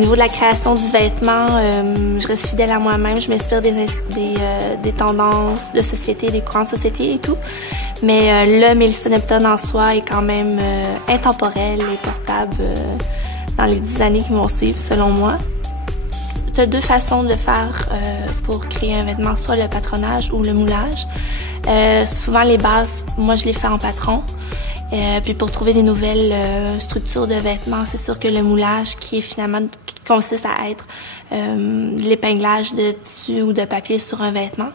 niveau de la création du vêtement, je reste fidèle à moi-même. Je m'inspire des tendances de société, des courants de société et tout. Mais le Melissa Neptune en soi est quand même intemporel et portable dans les 10 années qui vont suivre, selon moi. Tu as deux façons de faire pour créer un vêtement, soit le patronage ou le moulage. Souvent, les bases, moi, je les fais en patron. Puis pour trouver des nouvelles structures de vêtements, c'est sûr que le moulage, qui consiste à être l'épinglage de tissu ou de papier sur un vêtement,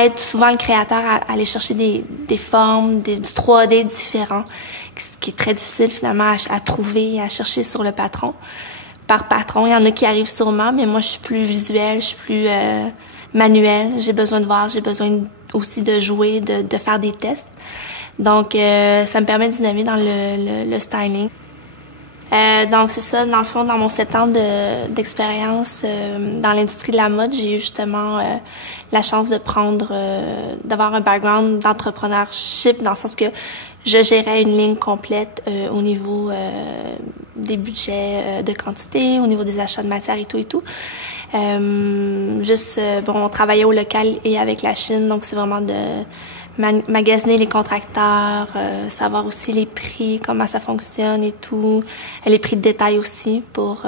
aide souvent le créateur à aller chercher des formes, du 3D différents, ce qui est très difficile finalement à trouver et à chercher sur le patron. Par patron, il y en a qui arrivent sûrement, mais moi je suis plus visuelle, je suis plus manuelle. J'ai besoin de voir, j'ai besoin aussi de jouer, de faire des tests. Donc, ça me permet d'innover dans le styling. Donc, c'est ça, dans le fond, dans mon 7 ans d'expérience dans l'industrie de la mode, j'ai eu justement la chance d'avoir un background d'entrepreneurship, dans le sens que je gérais une ligne complète au niveau des budgets de quantité, au niveau des achats de matières et tout. On travaillait au local et avec la Chine, donc c'est vraiment de magasiner les contracteurs, savoir aussi les prix, comment ça fonctionne et tout. Les prix de détail aussi pour...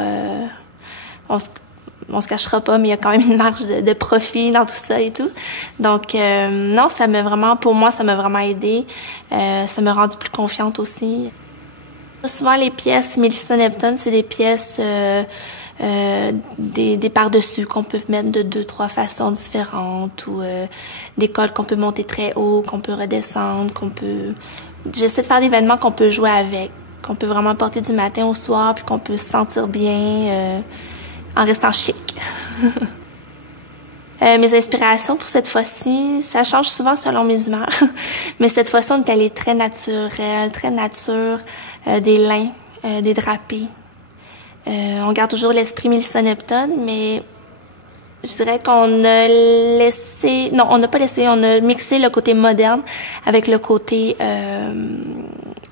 on se cachera pas, mais il y a quand même une marge de profit dans tout ça et tout. Donc, non, pour moi, ça m'a vraiment aidé. Ça m'a rendu plus confiante aussi. Souvent, les pièces Melissa Neptune, c'est des pièces... des par-dessus qu'on peut mettre de 2-3 façons différentes ou des cols qu'on peut monter très haut, qu'on peut redescendre, J'essaie de faire des vêtements qu'on peut jouer avec, qu'on peut vraiment porter du matin au soir puis qu'on peut se sentir bien en restant chic. Mes inspirations pour cette fois-ci, ça change souvent selon mes humeurs, mais cette fois-ci, on est allé très naturel, très nature, des lins, des drapés. On garde toujours l'esprit Melissa Neptune, mais je dirais qu'on a laissé... Non, on n'a pas laissé, on a mixé le côté moderne avec le côté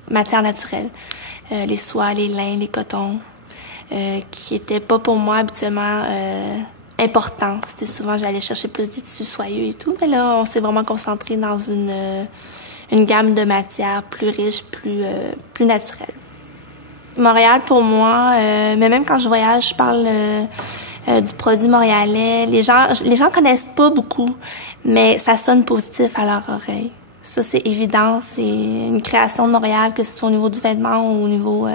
matière naturelle. Les soies, les lins, les cotons, qui n'étaient pas pour moi habituellement importants. C'était souvent, j'allais chercher plus des tissus soyeux et tout, mais là, on s'est vraiment concentré dans une gamme de matières plus riche, plus naturelle. Montréal, pour moi, mais même quand je voyage, je parle du produit montréalais. Les gens connaissent pas beaucoup, mais ça sonne positif à leur oreille. Ça, c'est évident. C'est une création de Montréal, que ce soit au niveau du vêtement ou au niveau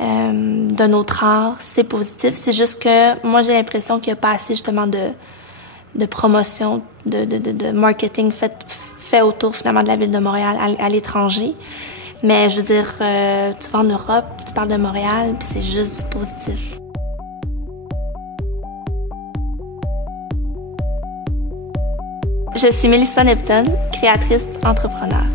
de notre art. C'est positif. C'est juste que moi, j'ai l'impression qu'il n'y a pas assez, justement, de promotion, de marketing fait autour, finalement, de la ville de Montréal à l'étranger. Mais je veux dire, tu vas en Europe, tu parles de Montréal, puis c'est juste positif. Je suis Melissa Neptune, créatrice entrepreneur.